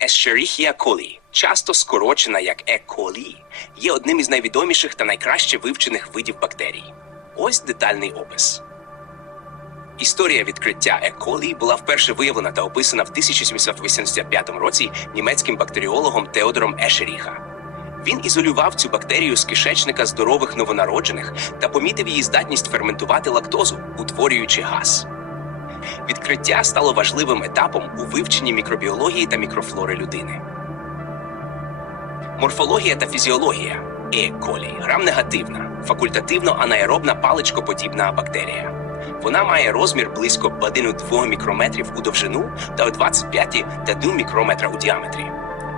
Escherichia coli, часто скорочена як E. coli, є одним із найвідоміших та найкраще вивчених видів бактерій. Ось детальний опис. Історія відкриття Е. coli була вперше виявлена та описана в 1785 році німецьким бактеріологом Теодором Ешеріха. Він ізолював цю бактерію з кишечника здорових новонароджених та помітив її здатність ферментувати лактозу, утворюючи газ. Відкриття стало важливим етапом у вивченні мікробіології та мікрофлори людини. Морфологія та фізіологія Е. колі грам-негативна, факультативно анаеробна паличкоподібна бактерія. Вона має розмір близько 1-2 мікрометрів у довжину та 25 та 1 мікрометра у діаметрі.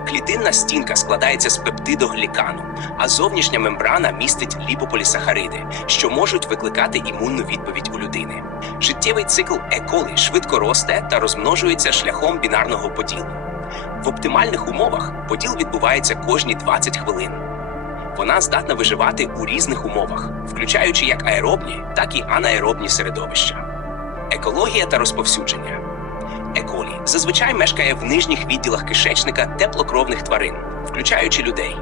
Клітинна стінка складається з пептидоглікану, а зовнішня мембрана містить ліпополісахариди, що можуть викликати імунну відповідь у людини. Життєвий цикл Е. колі швидко росте та розмножується шляхом бінарного поділу. В оптимальних умовах поділ відбувається кожні 20 хвилин. Вона здатна виживати у різних умовах, включаючи як аеробні, так і анаеробні середовища. Екологія та розповсюдження. Еколі зазвичай мешкає в нижніх відділах кишечника теплокровних тварин, включаючи людей.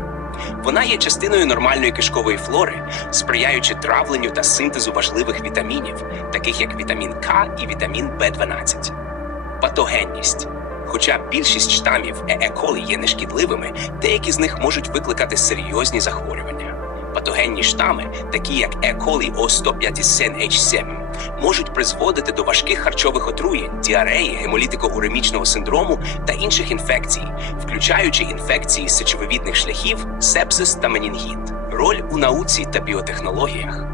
Вона є частиною нормальної кишкової флори, сприяючи травленню та синтезу важливих вітамінів, таких як вітамін К і вітамін В12. Патогенність. Хоча більшість штамів Е. колі є нешкідливими, деякі з них можуть викликати серйозні захворювання. Патогенні штами, такі як Е. колі О150H7, можуть призводити до важких харчових отруєнь, діареї, гемолітико-уремічного синдрому та інших інфекцій, включаючи інфекції сечовивідних шляхів, сепсис та менінгіт. Роль у науці та біотехнологіях.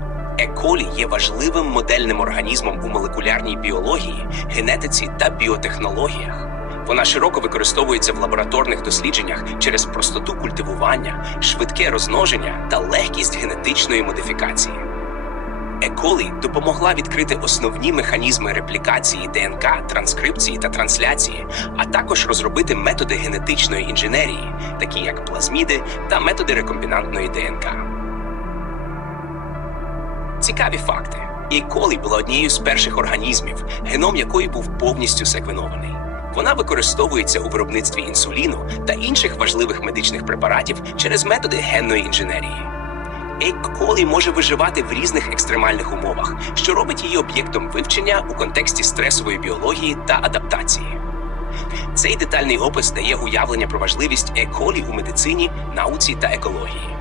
Е. колі є важливим модельним організмом у молекулярній біології, генетиці та біотехнологіях. Вона широко використовується в лабораторних дослідженнях через простоту культивування, швидке розмноження та легкість генетичної модифікації. Е. колі допомогла відкрити основні механізми реплікації ДНК, транскрипції та трансляції, а також розробити методи генетичної інженерії, такі як плазміди та методи рекомбінантної ДНК. Цікаві факти. І колі була однією з перших організмів, геном якої був повністю секвенований. Вона використовується у виробництві інсуліну та інших важливих медичних препаратів через методи генної інженерії. Ейк колі може виживати в різних екстремальних умовах, що робить її об'єктом вивчення у контексті стресової біології та адаптації. Цей детальний опис дає уявлення про важливість Е. колі у медицині, науці та екології.